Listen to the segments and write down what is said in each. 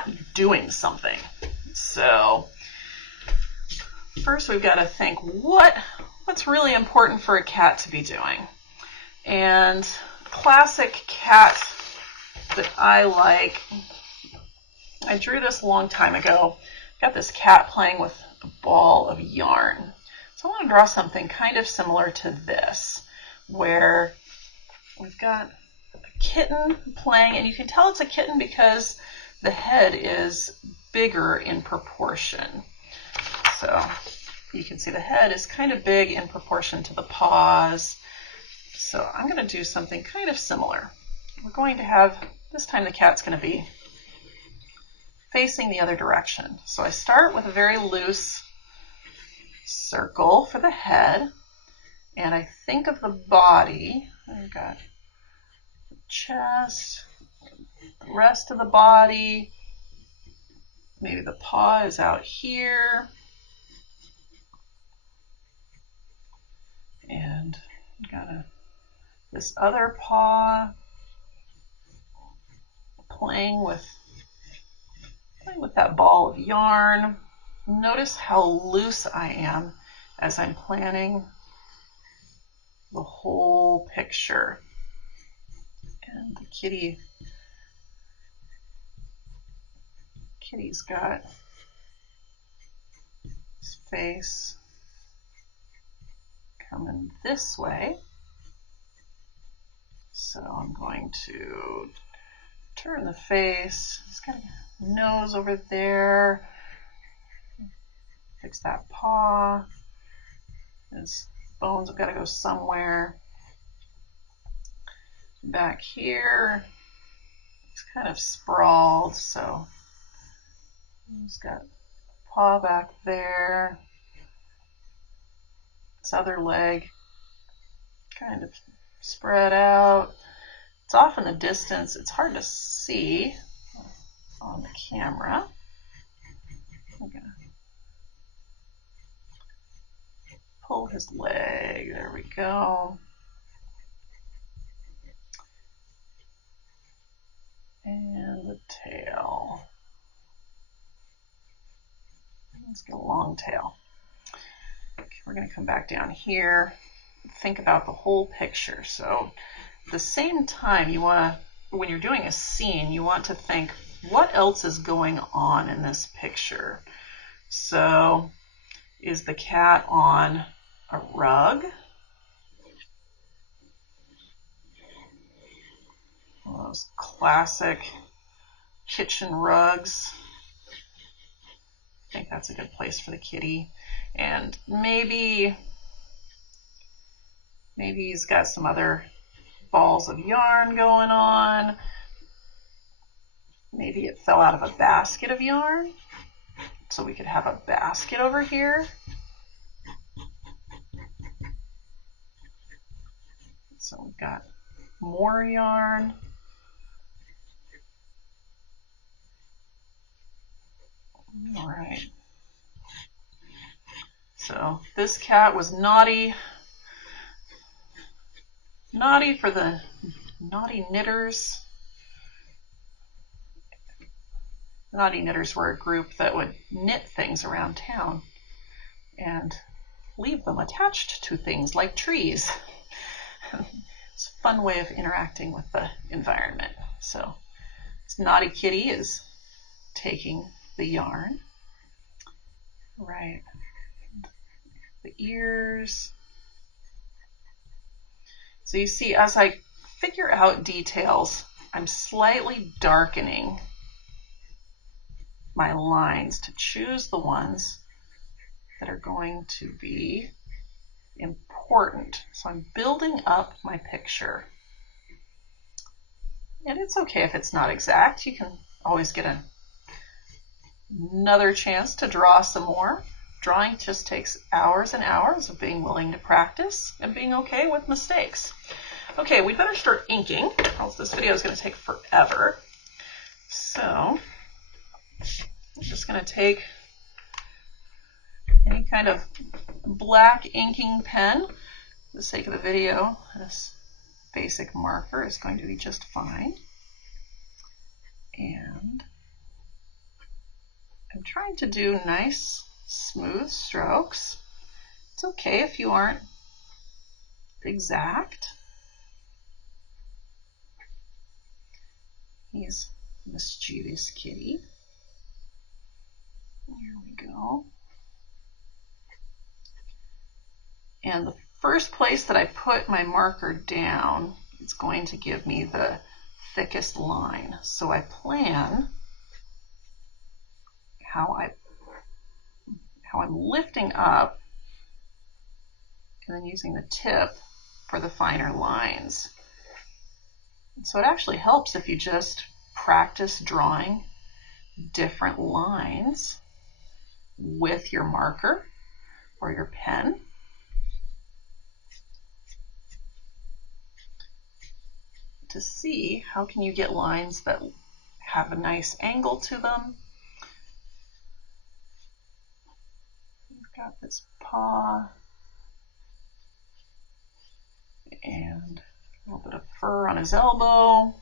cat doing something. So first we've got to think what's really important for a cat to be doing. And classic cat that I like, I drew this a long time ago. Got this cat playing with a ball of yarn. So I want to draw something kind of similar to this, where we've got a kitten playing, and you can tell it's a kitten because the head is bigger in proportion. So you can see the head is kind of big in proportion to the paws. So I'm going to do something kind of similar. We're going to have, this time the cat's going to be facing the other direction. So I start with a very loose circle for the head, and I think of the body. I've got the chest, the rest of the body, maybe the paw is out here, and I've got this other paw playing with that ball of yarn. Notice how loose I am as I'm planning the whole picture. And the kitty's got his face coming this way. So I'm going to turn the face. He's got a nose over there. Fix that paw. His bones have got to go somewhere. Back here, he's kind of sprawled, so he's got paw back there. This other leg kind of spread out. It's off in the distance. It's hard to see on the camera. I'm going to pull his leg. There we go. And the tail. Let's get a long tail. Okay, we're going to come back down here. Think about the whole picture. So at the same time, you want to, when you're doing a scene, you want to think, what else is going on in this picture? So is the cat on a rug? One of those classic kitchen rugs. I think that's a good place for the kitty. And maybe he's got some other balls of yarn going on. Maybe it fell out of a basket of yarn. So we could have a basket over here. So we've got more yarn. All right. So this cat was naughty for the naughty knitters. The naughty knitters were a group that would knit things around town and leave them attached to things like trees. It's a fun way of interacting with the environment. So this naughty kitty is taking the yarn. Right. The ears. So you see, as I figure out details, I'm slightly darkening my lines to choose the ones that are going to be important. So I'm building up my picture. And it's okay if it's not exact. You can always get another chance to draw some more. Drawing just takes hours and hours of being willing to practice and being okay with mistakes. Okay, we better start inking, else this video is going to take forever. So I'm just going to take any kind of black inking pen. For the sake of the video, this basic marker is going to be just fine. And I'm trying to do nice, smooth strokes. It's okay if you aren't exact. He's a mischievous kitty. Here we go. And the first place that I put my marker down, it's going to give me the thickest line. So I plan how I'm lifting up and then using the tip for the finer lines. So it actually helps if you just practice drawing different lines with your marker or your pen. To see how can you get lines that have a nice angle to them. We've got this paw and a little bit of fur on his elbow.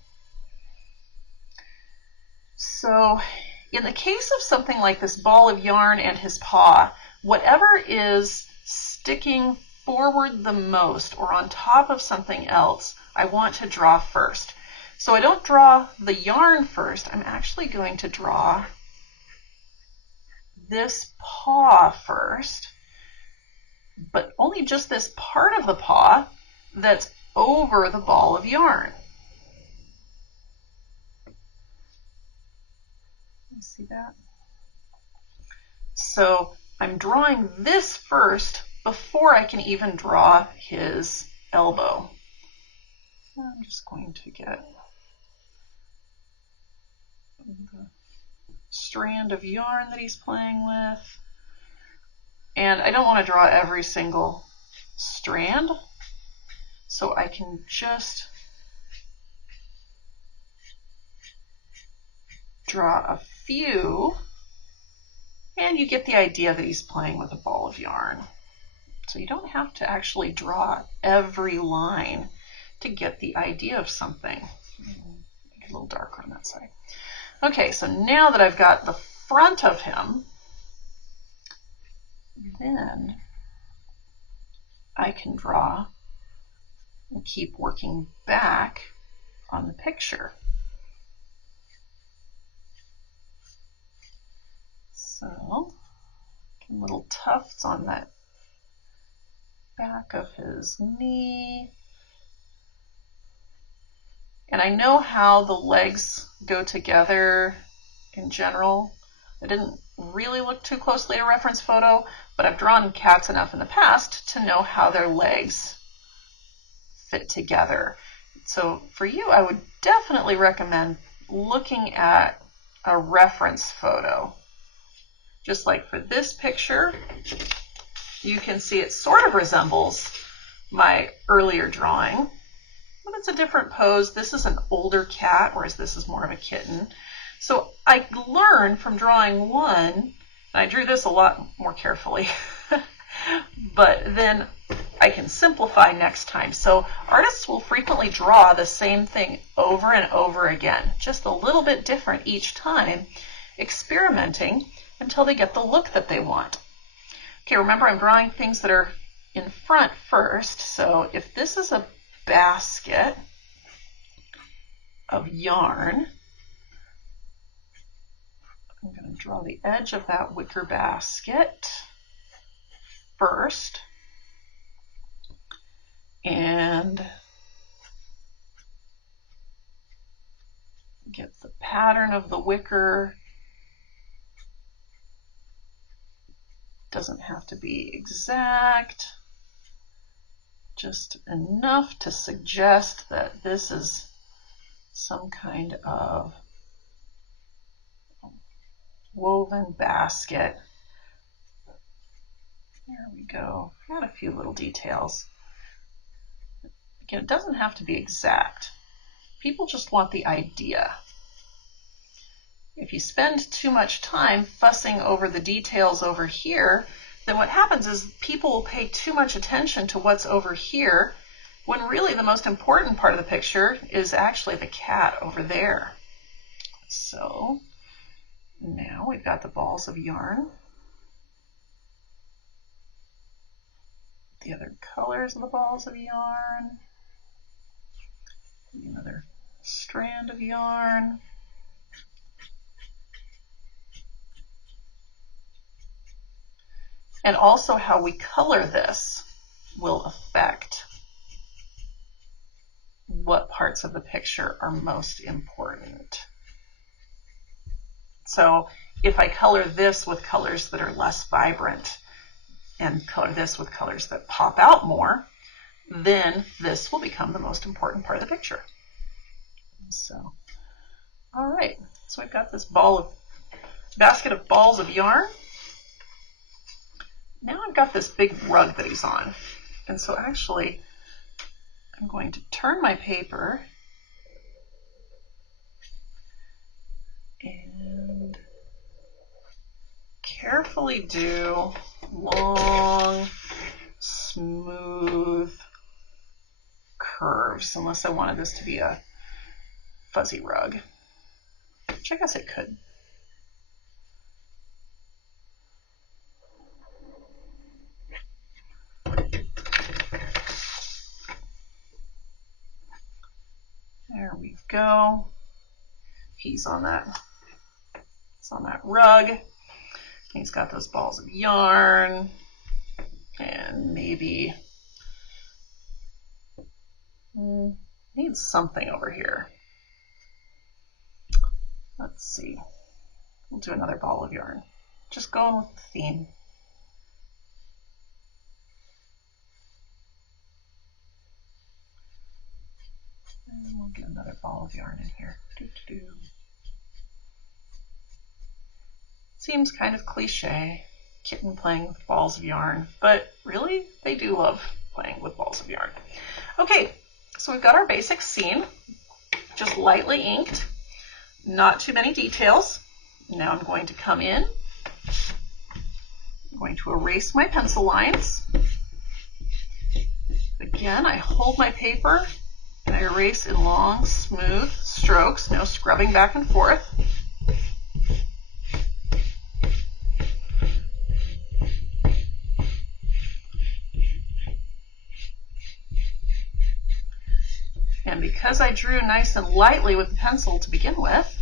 So in the case of something like this ball of yarn and his paw, whatever is sticking forward the most or on top of something else, I want to draw first. So I don't draw the yarn first, I'm actually going to draw this paw first, but only just this part of the paw that's over the ball of yarn. You see that? So I'm drawing this first before I can even draw his elbow. I'm just going to get the strand of yarn that he's playing with. And I don't want to draw every single strand, so I can just draw a few, and you get the idea that he's playing with a ball of yarn. So you don't have to actually draw every line to get the idea of something. Make it a little darker on that side. Okay, so now that I've got the front of him, then I can draw and keep working back on the picture. So, little tufts on that back of his knee. And I know how the legs go together in general. I didn't really look too closely at a reference photo, but I've drawn cats enough in the past to know how their legs fit together. So for you, I would definitely recommend looking at a reference photo. Just like for this picture, you can see it sort of resembles my earlier drawing, but it's a different pose. This is an older cat, whereas this is more of a kitten. So I learned from drawing one, and I drew this a lot more carefully, but then I can simplify next time. So artists will frequently draw the same thing over and over again, just a little bit different each time, experimenting until they get the look that they want. Okay, remember I'm drawing things that are in front first. So if this is a basket of yarn, I'm going to draw the edge of that wicker basket first. And get the pattern of the wicker. Doesn't have to be exact, just enough to suggest that this is some kind of woven basket. There we go. Got a few little details. Again, it doesn't have to be exact. People just want the idea. If you spend too much time fussing over the details over here, then what happens is people will pay too much attention to what's over here, when really the most important part of the picture is actually the cat over there. So Now we've got the balls of yarn, the other colors of the balls of yarn, another strand of yarn. And also how we color this will affect what parts of the picture are most important. So if I color this with colors that are less vibrant and color this with colors that pop out more, then this will become the most important part of the picture. So, all right, so we've got this basket of balls of yarn. Now I've got this big rug that he's on. And so actually, I'm going to turn my paper and carefully do long, smooth curves, unless I wanted this to be a fuzzy rug, which I guess it could. There we go. He's on that. It's on that rug. He's got those balls of yarn, and maybe needs something over here. Let's see. We'll do another ball of yarn. Just going with the theme. And we'll get another ball of yarn in here. Doo-doo-doo. Seems kind of cliche, kitten playing with balls of yarn, but really, they do love playing with balls of yarn. Okay, so we've got our basic scene, just lightly inked, not too many details. Now I'm going to come in, I'm going to erase my pencil lines. Again, I hold my paper and I erase in long, smooth strokes, no scrubbing back and forth. And because I drew nice and lightly with the pencil to begin with,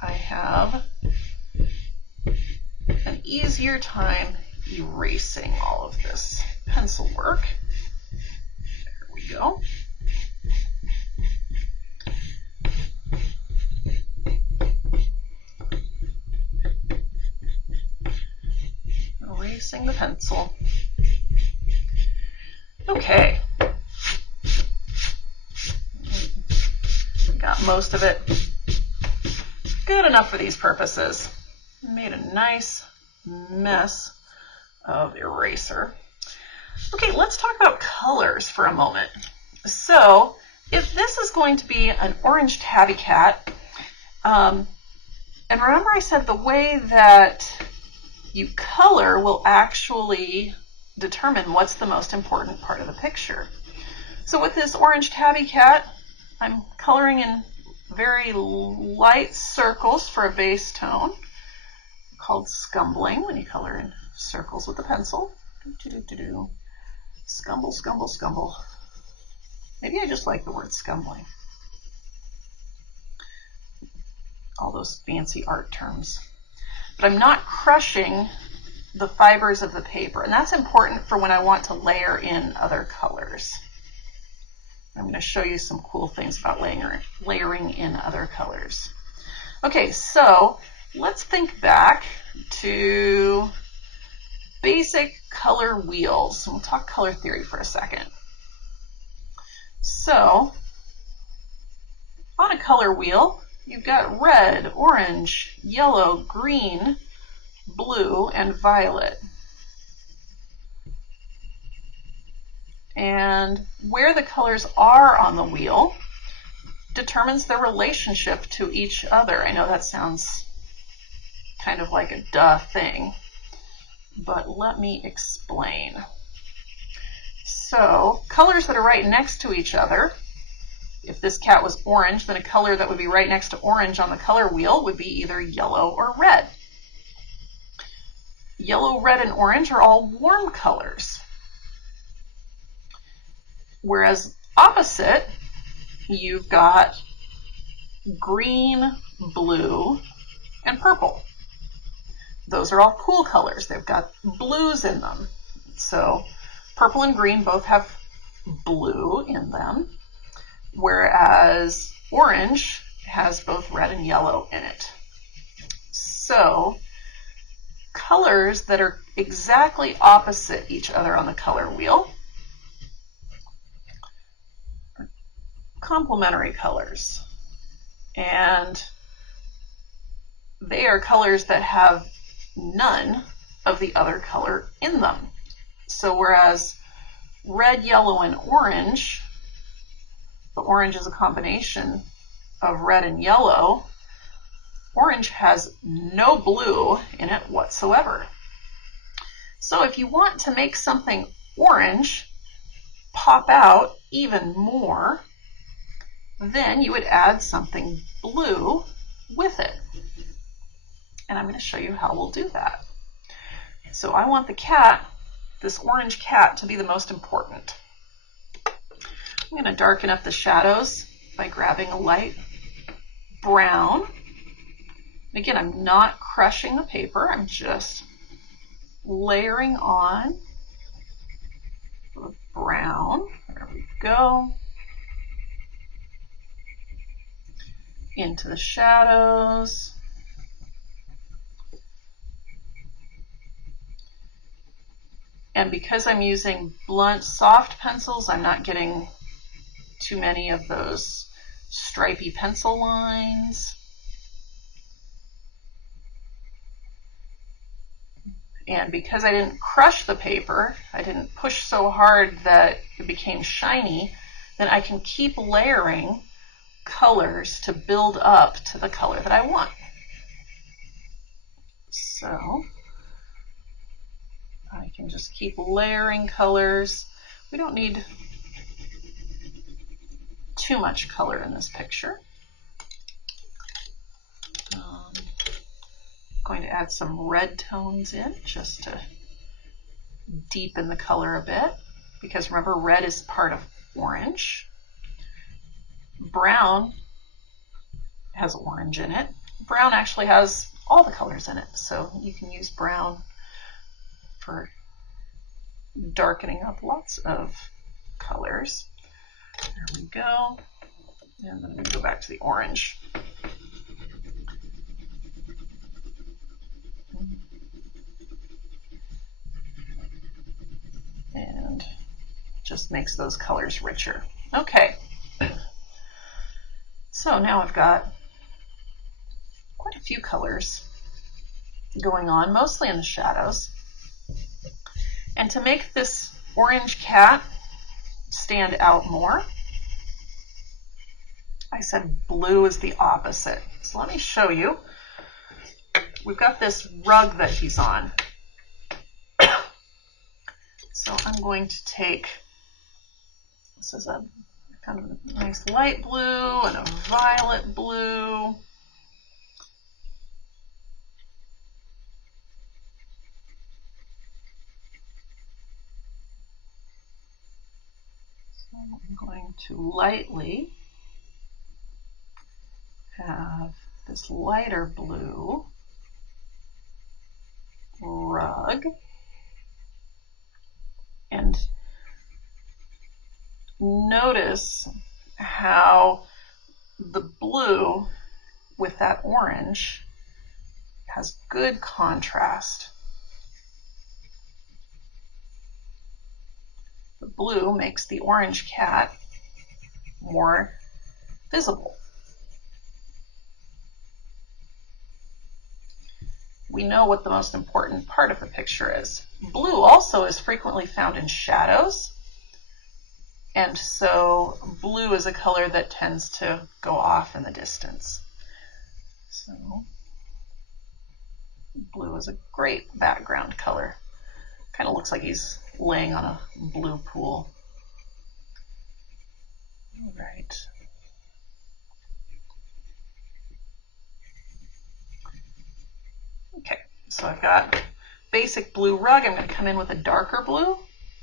I have an easier time erasing all of this pencil work. There we go. Erasing the pencil. Okay. Got most of it. Good enough for these purposes. Made a nice mess of eraser. Okay, let's talk about colors for a moment. So if this is going to be an orange tabby cat, and remember I said the way that you color will actually determine what's the most important part of the picture. So with this orange tabby cat, I'm coloring in very light circles for a base tone, called scumbling when you color in circles with a pencil. Scumble, scumble, scumble. Maybe I just like the word scumbling. All those fancy art terms. But I'm not crushing the fibers of the paper, and that's important for when I want to layer in other colors. I'm going to show you some cool things about layering in other colors. Okay, so let's think back to basic color wheels. We'll talk color theory for a second. So on a color wheel, you've got red, orange, yellow, green, blue, and violet. And where the colors are on the wheel determines their relationship to each other. I know that sounds kind of like a duh thing, but let me explain. So colors that are right next to each other If this cat was orange, then a color that would be right next to orange on the color wheel would be either yellow or red. Yellow, red, and orange are all warm colors. Whereas opposite, you've got green, blue, and purple. Those are all cool colors. They've got blues in them. So purple and green both have blue in them, whereas orange has both red and yellow in it. So colors that are exactly opposite each other on the color wheel are complementary colors. And they are colors that have none of the other color in them. So whereas red, yellow, and orange, the orange is a combination of red and yellow, orange has no blue in it whatsoever. So if you want to make something orange pop out even more, then you would add something blue with it. And I'm going to show you how we'll do that. So I want the cat, this orange cat, to be the most important. I'm going to darken up the shadows by grabbing a light brown. Again, I'm not crushing the paper, I'm just layering on the brown. There we go. Into the shadows. And because I'm using blunt, soft pencils, I'm not getting too many of those stripy pencil lines. And because I didn't crush the paper, I didn't push so hard that it became shiny, then I can keep layering colors to build up to the color that I want. So I can just keep layering colors. We don't need too much color in this picture. Going to add some red tones in just to deepen the color a bit, because remember, red is part of orange. Brown has orange in it. Brown actually has all the colors in it, so you can use brown for darkening up lots of colors. There we go. And then we go back to the orange. And just makes those colors richer. Okay. So now I've got quite a few colors going on, mostly in the shadows. And to make this orange cat stand out more, I said blue is the opposite. So let me show you. We've got this rug that he's on. So I'm going to take, this is a kind of a nice light blue and a violet blue. So I'm going to lightly have this lighter blue rug, and notice how the blue with that orange has good contrast. The blue makes the orange cat more visible. We know what the most important part of the picture is. Blue also is frequently found in shadows, and so blue is a color that tends to go off in the distance. So blue is a great background color. Kind of looks like he's laying on a blue pool. All right. Okay, so I've got basic blue rug. I'm going to come in with a darker blue,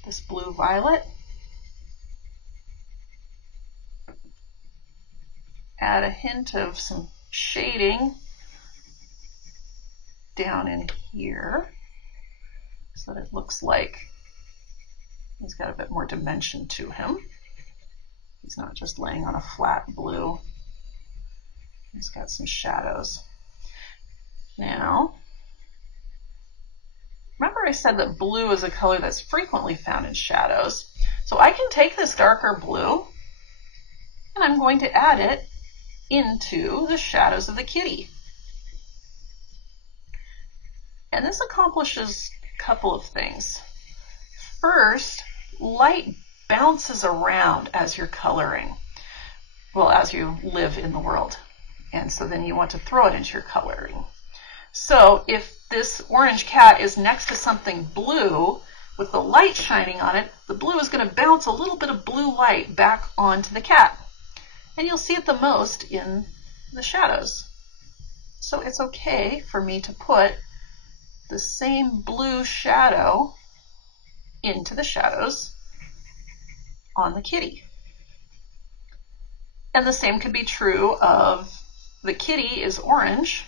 this blue violet. Add a hint of some shading down in here so that it looks like he's got a bit more dimension to him. He's not just laying on a flat blue. He's got some shadows. Now, remember I said that blue is a color that's frequently found in shadows. So I can take this darker blue and I'm going to add it into the shadows of the kitty. And this accomplishes a couple of things. First, light bounces around as you're coloring. Well, as you live in the world. And so then you want to throw it into your coloring. So if this orange cat is next to something blue with the light shining on it, the blue is going to bounce a little bit of blue light back onto the cat. And you'll see it the most in the shadows. So it's okay for me to put the same blue shadow into the shadows on the kitty. And the same could be true of the kitty is orange.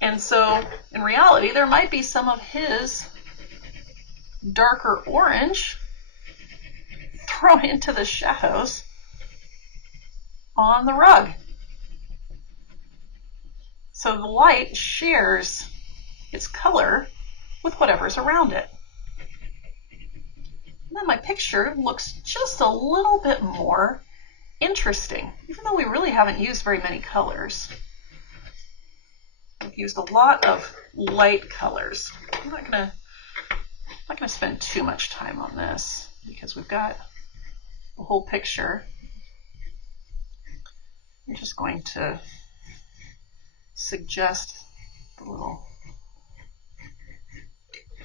And so in reality, there might be some of his darker orange thrown into the shadows on the rug. So the light shares its color with whatever's around it. And then my picture looks just a little bit more interesting, even though we really haven't used very many colors. We've used a lot of light colors. I'm not gonna spend too much time on this because we've got the whole picture. I'm just going to suggest the little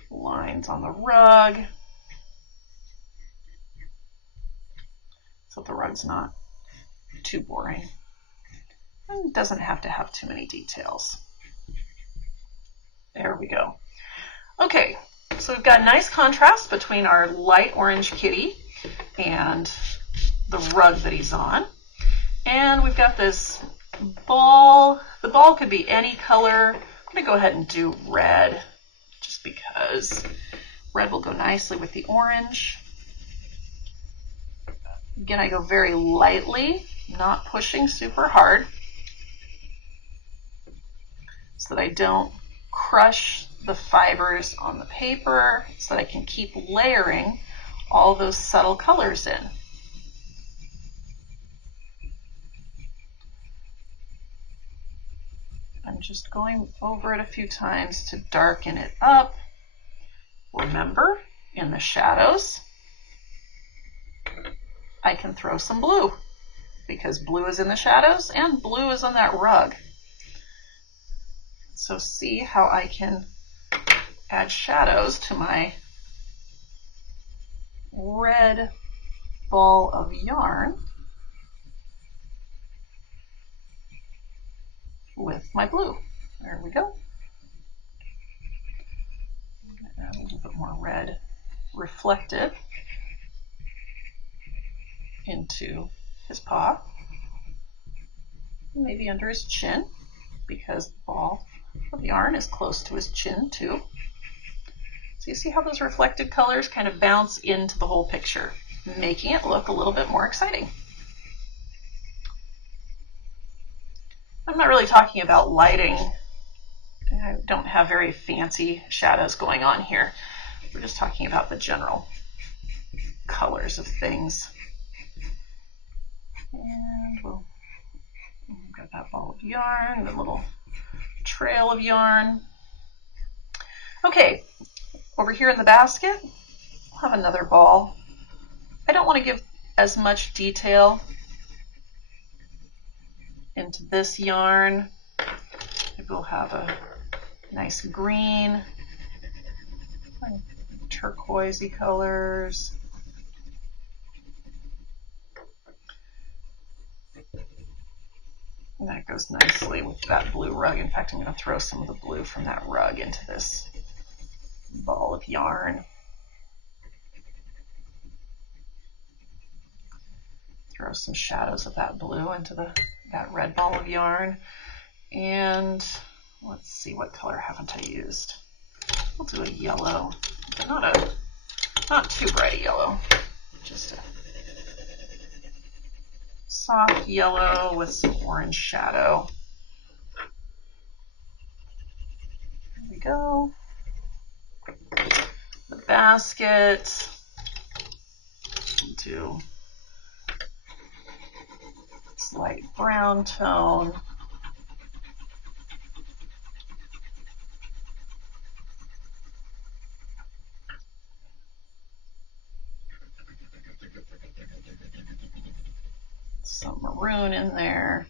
lines on the rug so the rug's not too boring. And it doesn't have to have too many details. There we go. Okay, so we've got a nice contrast between our light orange kitty and the rug that he's on. And we've got this ball. The ball could be any color. I'm going to go ahead and do red just because red will go nicely with the orange. Again, I go very lightly, not pushing super hard so that I don't crush the fibers on the paper, so that I can keep layering all those subtle colors in. I'm just going over it a few times to darken it up. Remember, in the shadows, I can throw some blue because blue is in the shadows and blue is on that rug. So see how I can add shadows to my red ball of yarn with my blue. There we go. I'm going to add a little bit more red reflected into his paw, maybe under his chin, because the ball of yarn is close to his chin too. So you see how those reflected colors kind of bounce into the whole picture, making it look a little bit more exciting. I'm not really talking about lighting. I don't have very fancy shadows going on here. We're just talking about the general colors of things. And we'll grab that ball of yarn, the little trail of yarn. Okay, over here in the basket, I'll have another ball. I don't want to give as much detail into this yarn. Maybe we'll have a nice green, turquoisey colors. And that goes nicely with that blue rug. In fact, I'm going to throw some of the blue from that rug into this ball of yarn. Throw some shadows of that blue into that red ball of yarn. And let's see, what color haven't I used? We'll do a yellow, but not too bright a yellow, just a soft yellow with some orange shadow. There we go. The basket, do this light brown tone. Some maroon in there.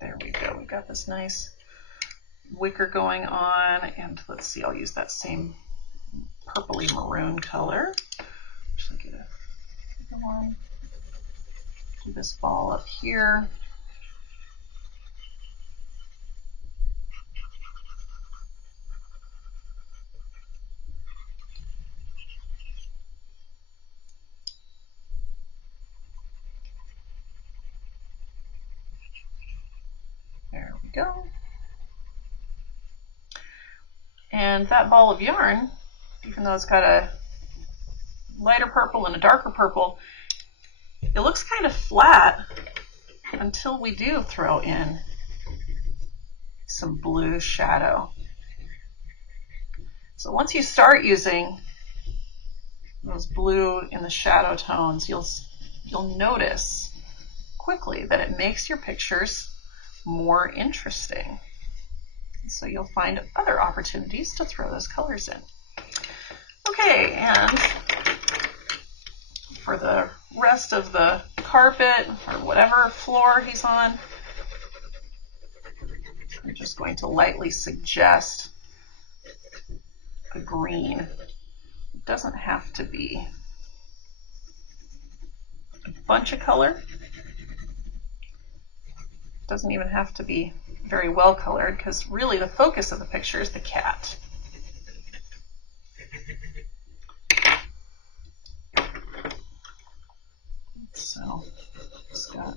There we go. We've got this nice wicker going on, and let's see, I'll use that same purpley maroon color. Actually get a one. Do this ball up here. There we go. And that ball of yarn, even though it's got a lighter purple and a darker purple, it looks kind of flat until we do throw in some blue shadow. So once you start using those blue in the shadow tones, you'll notice quickly that it makes your pictures more interesting. So you'll find other opportunities to throw those colors in. Okay, and for the rest of the carpet or whatever floor he's on, I'm just going to lightly suggest a green. It doesn't have to be a bunch of color. It doesn't even have to be very well colored, because really the focus of the picture is the cat. So it's got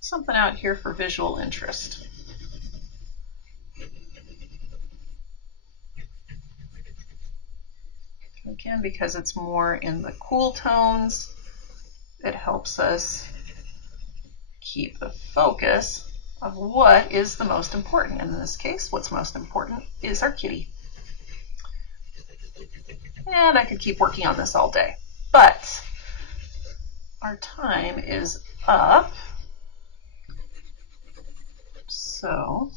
something out here for visual interest. Again, because it's more in the cool tones, it helps us keep the focus of what is the most important. And in this case, what's most important is our kitty. And I could keep working on this all day, but our time is up. So,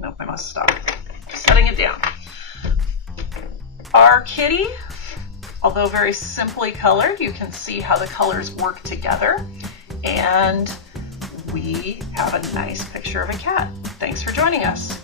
nope, I must stop. Setting it down. Our kitty, although very simply colored, you can see how the colors work together, and we have a nice picture of a cat. Thanks for joining us.